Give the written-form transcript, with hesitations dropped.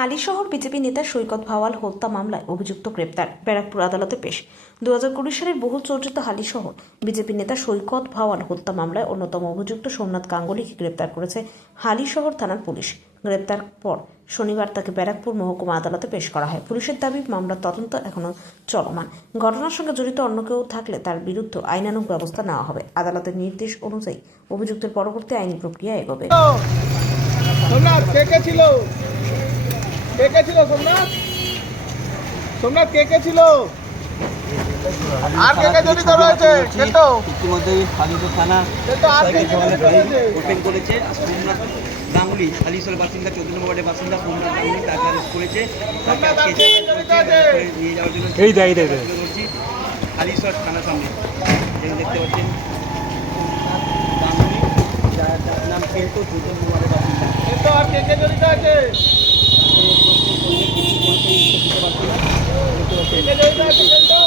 Halisahar BJP নেতা সৈকত ভাওয়াল হত্যা মামলায় অভিযুক্ত গ্রেপ্তার, ব্যারাকপুর আদালতে পেশ। 2020 সালের বহুল চর্চিত হালিশহর বিজেপি নেতা সৈকত ভাওয়াল হত্যা মামলায় অন্যতম অভিযুক্ত সোমনাথ গাঙ্গুলিকে গ্রেপ্তার করেছে হালিশহর থানার পুলিশ। গ্রেপ্তার পর শনিবার তাকে ব্যারাকপুর মহকুমা আদালতে পেশ করা হয়। পুলিশের দাবি, মামলার তদন্ত এখনও চলমান। ঘটনার সঙ্গে জড়িত অন্য কেউ থাকলে তার বিরুদ্ধে আইনানুগ ব্যবস্থা নেওয়া হবে। আদালতের নির্দেশ অনুযায়ী অভিযুক্তের পরবর্তী আইনি প্রক্রিয়া এগোবে। সোমনাথ কে কে ছিল? কে কে ছিল সোমনাথ? সোমনাথ কে কে ছিল? আর কে কে জড়িত রয়েছে? কিন্তু ইতিমধ্যেই হালিশহর থানা আর কে কে জড়িত রয়েছে? ওপেন করেছে। আর সোমনাথ গাঙ্গুলি, হালিশহরের বাসিন্দা, 14 নম্বর ওয়ার্ডের বাসিন্দা সোমনাথ গাঙ্গুলি, তাকে অ্যারেস্ট করেছে। তাকে আজকে নিয়ে যাওয়ার জন্য করছি হালিশহর থানার সামনে। যেখানে দেখতে পাচ্ছেন গাঙ্গুলি, যার নাম কিন্তু 14 নম্বর ওয়ার্ডের বাসিন্দা। কিন্তু আর কে কে জড়িত আছে? কে কে জড়িত আছে? কিন্তু